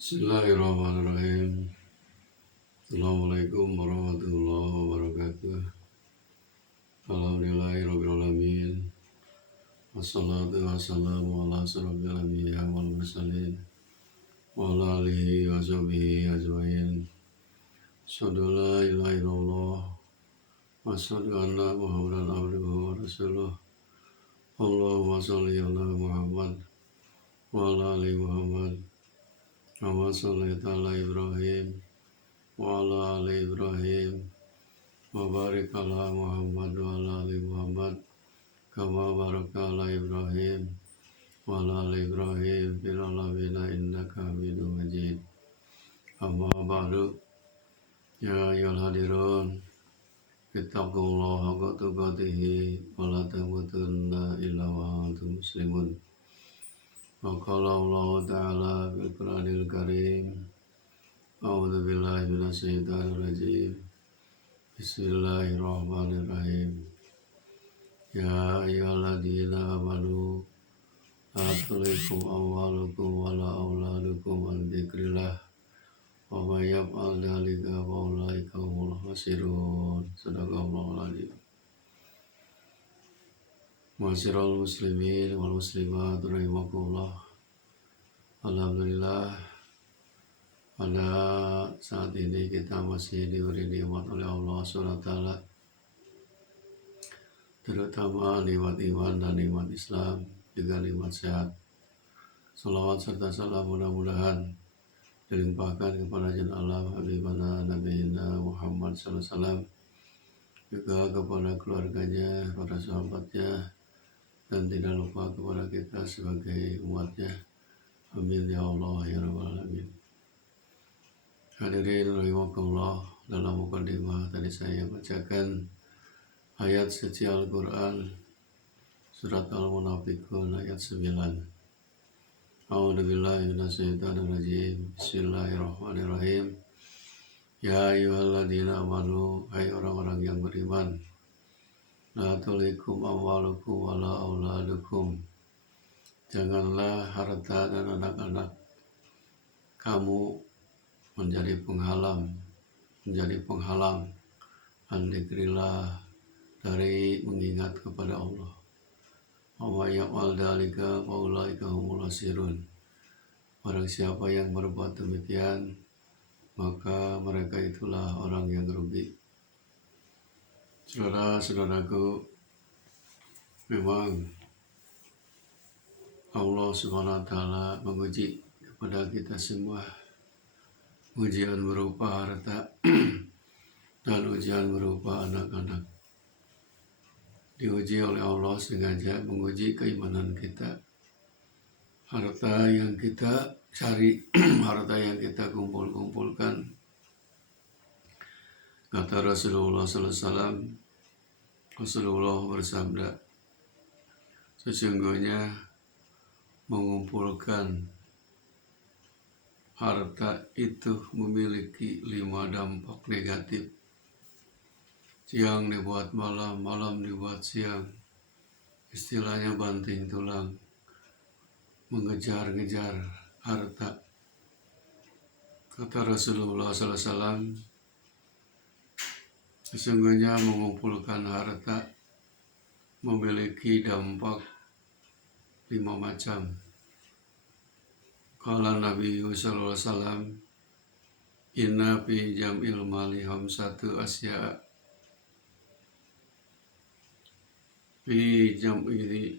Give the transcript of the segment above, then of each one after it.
Bismillahirrahmanirrahim. Assalamualaikum warahmatullahi wabarakatuh. Alhamdulillahirabbil alamin. Wassalatu wassalamu ala asyrofil anbiya wal mursalin wa ala alihi wa sahbihi ajmain. Asyhadu an la ilaha illallah wa asyhadu anna Muhammadan abduhu wa rasuluh. Allahumma shalli ala Muhammad wa ala ali Muhammad kama shallaita ala Ibrahim wa ala ali Ibrahim wa barik ala Muhammad wa ala ali Muhammad kama barakta ala Ibrahim wa ala ali Ibrahim fil alamin innaka Hamidum Majid. Amma ba'du. Ya ayyuhal hadirun, ittaqullaha haqqa tuqatih wa la tamutunna illa wa antum muslimun. Wa qala Allah ta'ala fil Qur'anil Karim, a'udzu billahi minasy syaithanir rajim. Bismillahirrahmanirrahim. Ya ayyuhalladzina amanu la tulhikum amwalukum wala auladukum an dzikrillah wa may yaf'al dzalika fa ulaika humul khasirun. Shadaqallahul adzim. Ma'asyiral muslimin wal muslimat rahimakumullah. Alhamdulillah, pada saat ini kita masih diberi nikmat oleh Allah SWT, terutama nikmat iman dan nikmat Islam, juga nikmat sehat. Salawat serta salam mudah-mudahan dilimpahkan kepada Jan Allah Habibana Nabiyina Muhammad SAW, juga kepada keluarganya, para sahabatnya, dan tidak lupa kepada kita sebagai umatnya. Amin ya Allah ya Rabbal Alamin. Hadirin rahimakumullah, dalam mukadimah tadi saya bacakan ayat suci Al-Quran surat Al-Munafiqun ayat 9. A'udzubillahi minasyaitonir rajim. Bismillahirrahmanirrahim. Ya ayyuhalladzina amanu, hai orang-orang yang beriman, la tulhikum amwalukum wala auladukum, janganlah harta dan anak-anak kamu menjadi penghalang an dzikrillah, dari mengingat kepada Allah. Wa may yaf'al dzalika fa ulaika humul khasirun. Barang siapa yang berbuat demikian, maka mereka itulah orang yang rugi. Saudara-saudaraku, memang Allah SWT menguji kepada kita semua. Ujian berupa harta dan ujian berupa anak-anak. Diuji oleh Allah sengaja menguji keimanan kita. Harta yang kita cari, harta yang kita kumpulkan. Kata Rasulullah SAW, Rasulullah bersabda, sesungguhnya mengumpulkan harta itu memiliki 5 dampak negatif. Siang dibuat malam, malam dibuat siang. Istilahnya banting tulang, mengejar-ngejar harta. Kata Rasulullah SAW, sesungguhnya mengumpulkan harta memiliki dampak 5 macam. Qala Nabi sallallahu alaihi wasallam, inna fi jam'il mali hamsatu asya, fi jam'i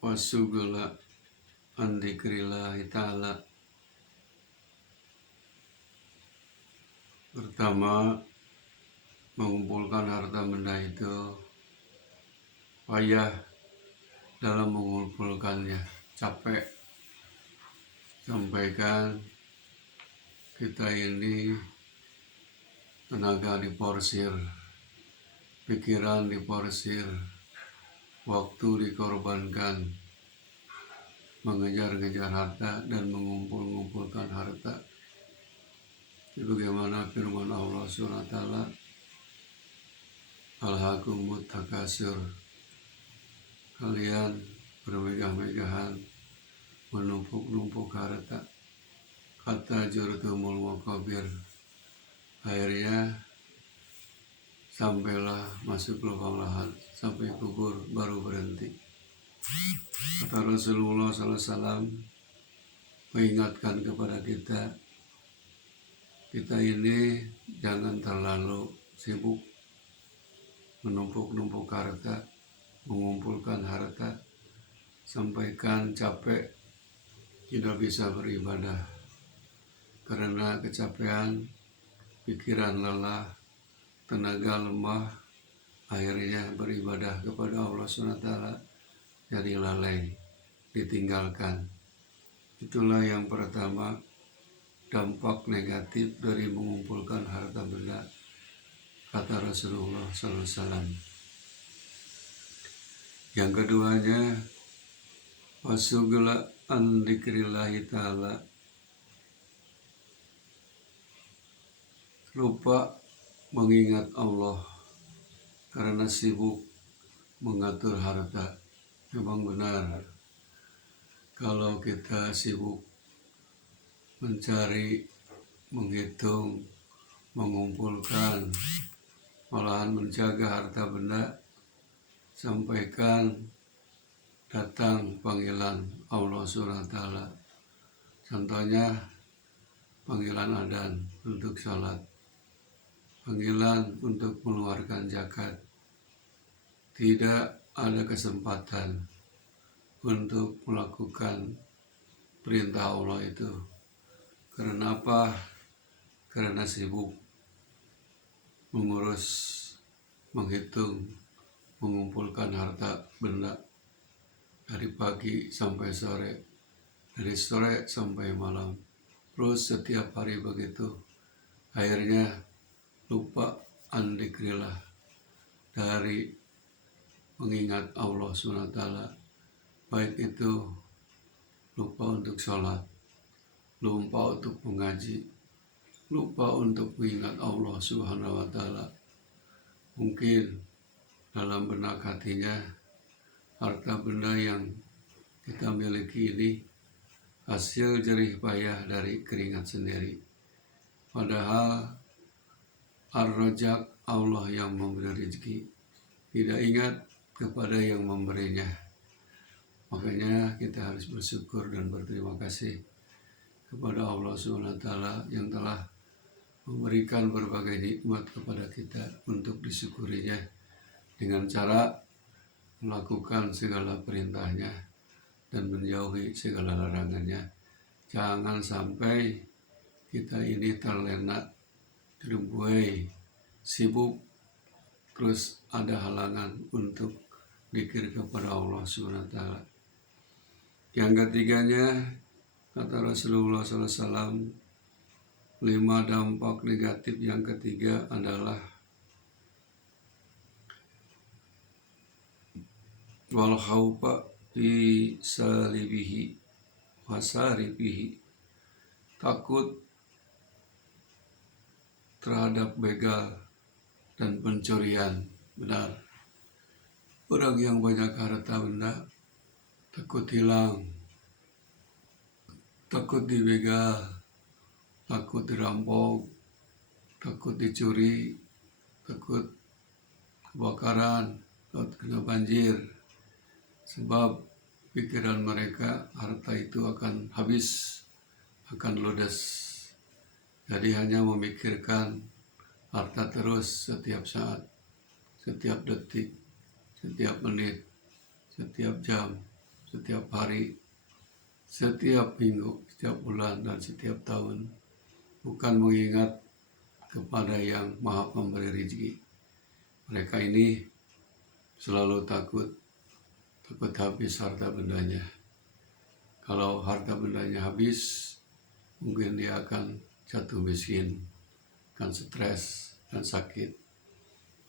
wasugula an dzikrillahi ta'ala. Pertama, mengumpulkan harta benda itu payah dalam mengumpulkannya, capek. Sampaikan kita ini tenaga diporsir, pikiran diporsir, waktu dikorbankan, mengejar-ngejar harta dan mengumpulkan harta. Bagaimana firman Allah SWT, alhaakumut takatsur, kalian bermegah-megahan, menumpuk-numpuk harta. hatta jurtumul maqabir. Akhirnya sampailah masuk lubang lahat, sampai kubur baru berhenti. Kata Rasulullah SAW mengingatkan kepada kita ini jangan terlalu sibuk menumpuk-numpuk harta, mengumpulkan harta, sampaikan capek tidak bisa beribadah karena kecapean, pikiran lelah, tenaga lemah, akhirnya beribadah kepada Allah SWT jadi lalai, ditinggalkan. Itulah yang pertama, dampak negatif dari mengumpulkan harta benda, kata Rasulullah SAW. Yang keduanya, wasugla an dzikrillahi ta'ala, lupa mengingat Allah karena sibuk mengatur harta. Memang benar, kalau kita sibuk mencari, menghitung, mengumpulkan, malahan menjaga harta benda, sampaikan datang panggilan Allah SWT. Contohnya panggilan adzan untuk sholat, panggilan untuk mengeluarkan zakat. Tidak ada kesempatan untuk melakukan perintah Allah itu. Karena apa? Karena sibuk mengurus, menghitung, mengumpulkan harta benda dari pagi sampai sore, dari sore sampai malam, terus setiap hari begitu. Akhirnya lupa an dzikrillah, dari mengingat Allah SWT, baik itu lupa untuk sholat, lupa untuk mengaji, lupa untuk mengingat Allah SWT. Mungkin dalam benak hatinya, harta benda yang kita miliki ini hasil jerih payah dari keringat sendiri. Padahal Ar-Razzaq, Allah yang memberi rezeki, tidak ingat kepada yang memberinya. Makanya kita harus bersyukur dan berterima kasih kepada Allah SWT yang telah memberikan berbagai nikmat kepada kita untuk disyukurinya dengan cara melakukan segala perintahnya dan menjauhi segala larangannya. Jangan sampai kita ini terlena, terbuai, sibuk, terus ada halangan untuk zikir kepada Allah SWT. Yang ketiganya, kata Rasulullah SAW, 5 dampak negatif yang ketiga adalah wal khaufa fi salibihi wasaribihi, takut terhadap begal dan pencurian. Benar, orang yang banyak harta benda takut hilang, takut dibegal, takut dirampok, takut dicuri, takut kebakaran, takut kena banjir. Sebab pikiran mereka harta itu akan habis, akan ludes. Jadi hanya memikirkan harta terus setiap saat, setiap detik, setiap menit, setiap jam, setiap hari, setiap minggu, setiap bulan, dan setiap tahun. Bukan mengingat kepada yang Maha Pemberi rezeki. Mereka ini selalu takut habis harta bendanya. Kalau harta bendanya habis, mungkin dia akan jatuh miskin, akan stres dan sakit.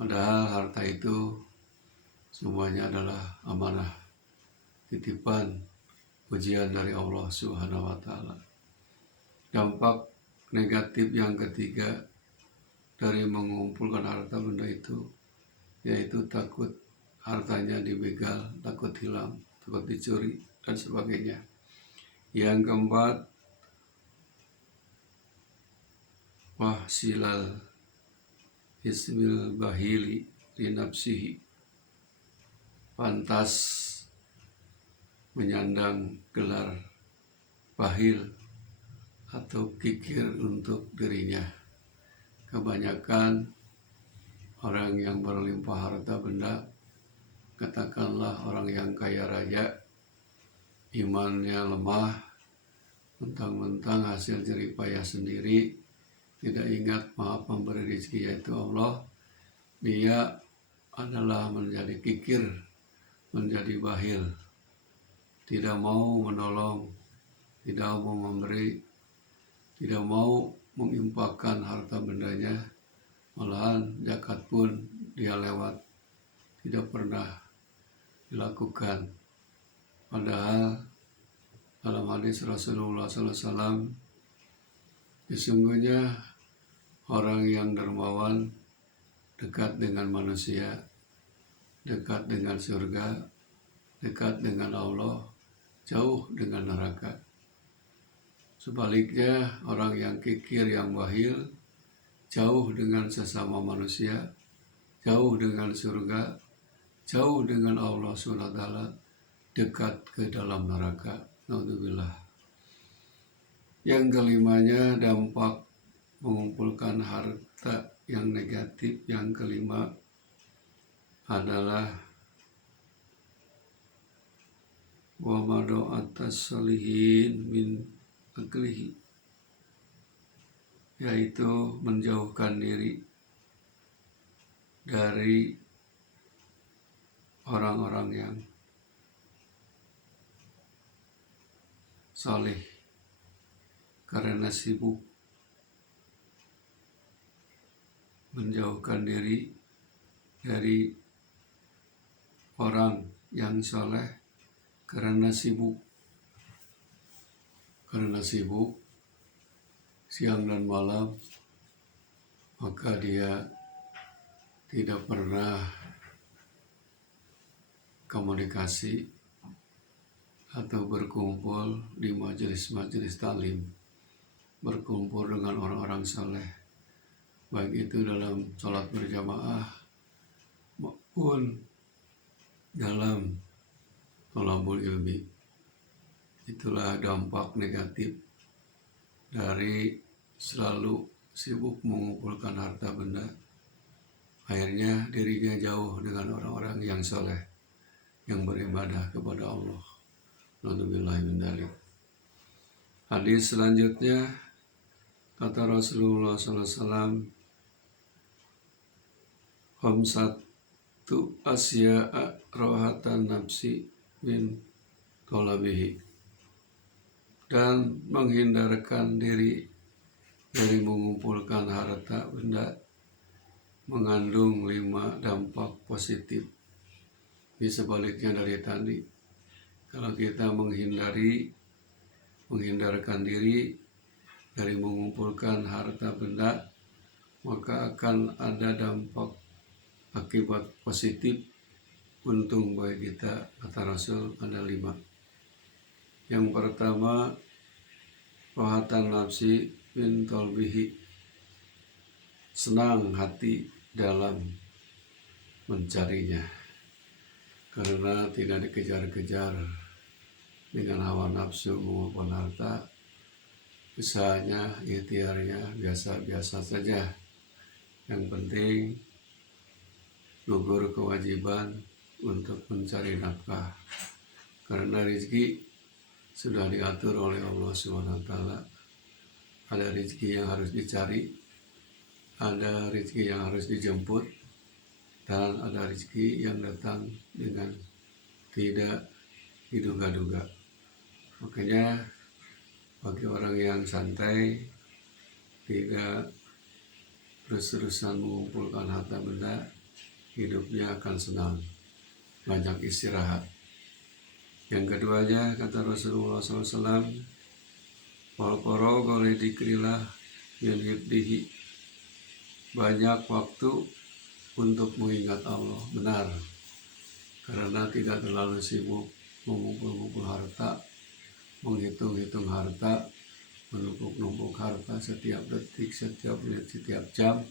Padahal harta itu semuanya adalah amanah, titipan, ujian dari Allah SWT. Dampak negatif yang ketiga dari mengumpulkan harta benda itu, yaitu takut hartanya dibegal, takut hilang, takut dicuri, dan sebagainya. Yang keempat, wahsilal ismil bahili linapsihi, pantas menyandang gelar bahil atau kikir untuk dirinya. Kebanyakan orang yang berlimpah harta benda, katakanlah orang yang kaya raya, imannya lemah, mentang-mentang hasil jeripayah sendiri, tidak ingat Maha Pemberi rezeki yaitu Allah, dia adalah menjadi kikir, menjadi bahil, tidak mau menolong, tidak mau memberi, tidak mau menginfakkan harta bendanya, malahan zakat pun dia lewat, tidak pernah dilakukan. Padahal dalam hadis Rasulullah SAW, sesungguhnya orang yang dermawan dekat dengan manusia, dekat dengan surga, dekat dengan Allah, jauh dengan neraka. Sebaliknya, orang yang kikir, yang bahil, jauh dengan sesama manusia, jauh dengan surga, jauh dengan Allah SWT, dekat ke dalam neraka. Naudzubillah. Yang kelimanya, dampak mengumpulkan harta yang negatif. Yang kelima adalah wa mado'atas salihin min aklihi, yaitu menjauhkan diri dari orang-orang yang saleh karena sibuk, menjauhkan diri dari orang yang saleh karena sibuk. Karena sibuk siang dan malam, maka dia tidak pernah komunikasi atau berkumpul di majelis-majelis taklim, berkumpul dengan orang-orang saleh, baik itu dalam sholat berjamaah maupun dalam thalabul ilmi. Itulah dampak negatif dari selalu sibuk mengumpulkan harta benda. Akhirnya dirinya jauh dengan orang-orang yang soleh, yang beribadah kepada Allah. Naudzubillahi min dzalik. Hadis selanjutnya, kata Rasulullah SAW, khamsatu asya'a rohatan nafsi min thalabihi, dan menghindarkan diri dari mengumpulkan harta benda mengandung 5 dampak positif. Di sebaliknya dari tadi, kalau kita menghindarkan diri dari mengumpulkan harta benda, maka akan ada dampak akibat positif, untung bagi kita, kata Rasul, ada 5. Yang pertama, rohatan nafsi min tolbihi, senang hati dalam mencarinya, karena tidak dikejar-kejar dengan hawa nafsu maupun harta. Usahanya, ikhtiarnya biasa-biasa saja. Yang penting gugur kewajiban untuk mencari nafkah, karena rezeki sudah diatur oleh Allah SWT. Ada rezeki yang harus dicari, ada rezeki yang harus dijemput, dan ada rezeki yang datang dengan tidak diduga-duga. Makanya bagi orang yang santai, tidak terus-terusan mengumpulkan harta benda, hidupnya akan senang, banyak istirahat. Yang keduanya, kata Rasulullah SAW, wal faragha li dzikrillah min hibdihi, banyak waktu untuk mengingat Allah. Benar, karena tidak terlalu sibuk mengumpul-ngumpul harta, menghitung-hitung harta, menumpuk-numpuk harta kita setiap detik, setiap menit, setiap jam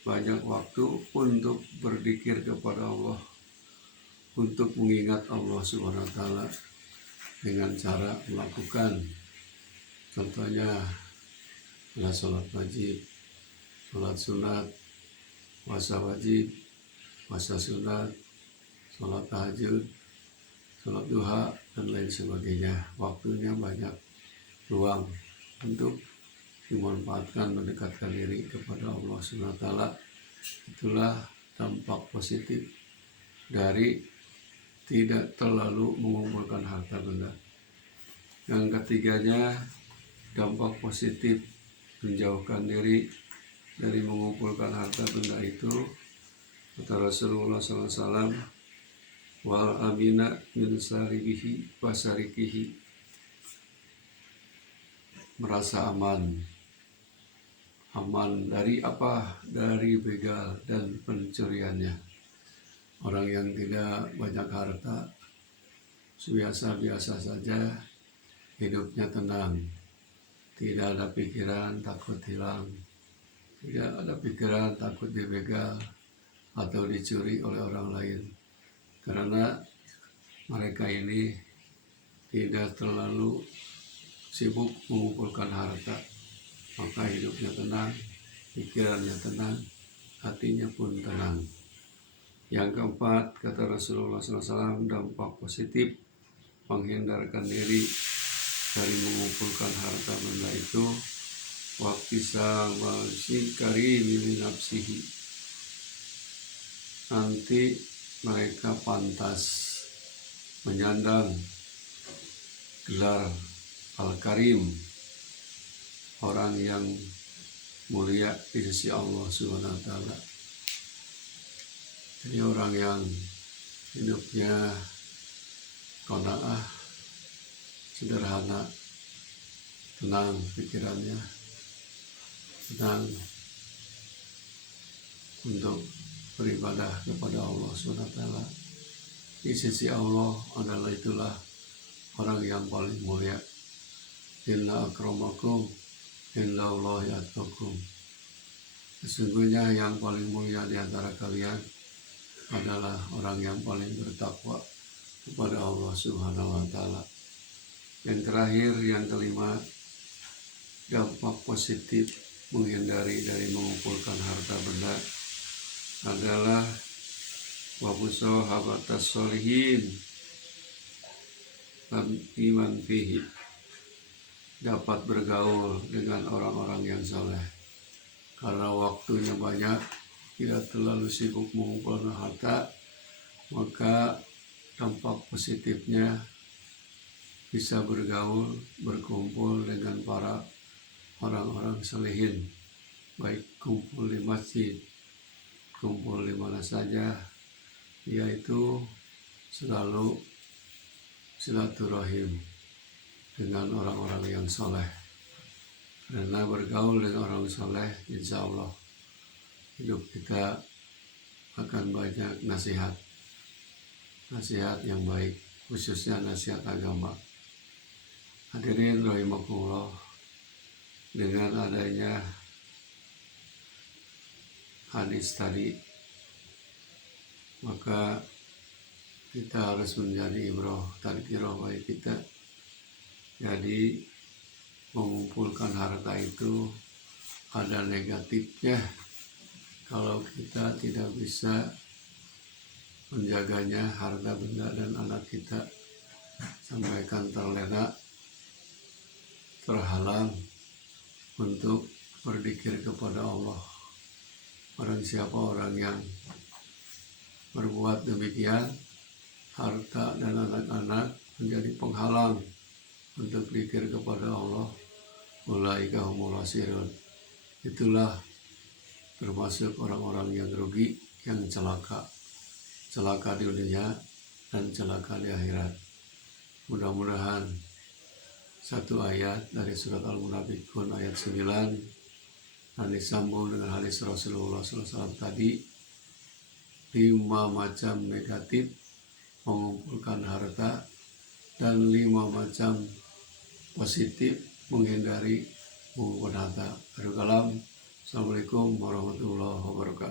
banyak waktu untuk berzikir kepada Allah, untuk mengingat Allah Subhanahu wa taala dengan cara melakukan contohnya adalah sholat wajib, sholat sunat, puasa wajib, puasa sunat, sholat tahajud, sholat duha, dan lain sebagainya. Waktunya banyak, luang untuk dimanfaatkan mendekatkan diri kepada Allah Subhanahu wa taala. Itulah dampak positif dari tidak terlalu mengumpulkan harta benda. Yang ketiganya, dampak positif menjauhkan diri dari mengumpulkan harta benda itu, kata Rasulullah SAW, wal amina min saribihi wasarikihi, merasa aman dari apa? Dari begal dan pencuriannya. Orang yang tidak banyak harta, biasa-biasa saja, hidupnya tenang, tidak ada pikiran takut hilang, tidak ada pikiran takut dibegal atau dicuri oleh orang lain, karena mereka ini tidak terlalu sibuk mengumpulkan harta, maka hidupnya tenang, pikirannya tenang, hatinya pun tenang. Yang keempat, kata Rasulullah SAW, dampak positif menghindarkan diri dari mengumpulkan harta benda itu, waqtisama karimi li nafsihi, nanti mereka pantas menyandang gelar Al-Karim, orang yang mulia di sisi Allah Subhanahu wa taala. Jadi orang yang hidupnya qanaah, sederhana, tenang pikirannya, tenang untuk beribadah kepada Allah SWT. Di sisi Allah adalah itulah orang yang paling mulia. Inna akramakum indallahi atqakum. Sesungguhnya yang paling mulia di antara kalian adalah orang yang paling bertakwa kepada Allah Subhanahu wa taala. Yang terakhir, yang kelima, dampak positif menghindari dari mengumpulkan harta benda adalah wabuso habatas solihin dan iman fihi, dapat bergaul dengan orang-orang yang saleh. Karena waktunya banyak, tidak terlalu sibuk mengumpulkan harta, maka dampak positifnya bisa bergaul, berkumpul dengan para orang-orang salihin, baik kumpul di masjid, kumpul di mana saja, yaitu selalu silaturahim dengan orang-orang yang soleh. Karena bergaul dengan orang soleh, insya Allah hidup kita akan banyak nasihat yang baik, khususnya nasihat agama. Hadirin rahimakumullah, dengan adanya hadis tadi, maka kita harus menjadi ibrah tadkirah bagi kita. Jadi mengumpulkan harta itu ada negatifnya kalau kita tidak bisa menjaganya, harta benda dan anak kita sampaikan terlena, terhalang untuk berzikir kepada Allah. Barang siapa orang yang berbuat demikian, harta dan anak-anak menjadi penghalang untuk zikir kepada Allah, ulaika humul khasirun. Itulah termasuk orang-orang yang rugi, yang celaka di dunia dan celaka di akhirat. Mudah-mudahan satu ayat dari surat Al-Munafiqun ayat 9 dan disambung dengan hadis Rasulullah SAW tadi, 5 macam negatif mengumpulkan harta dan 5 macam positif menghindari Wadata. Assalamualaikum warahmatullahi wabarakatuh.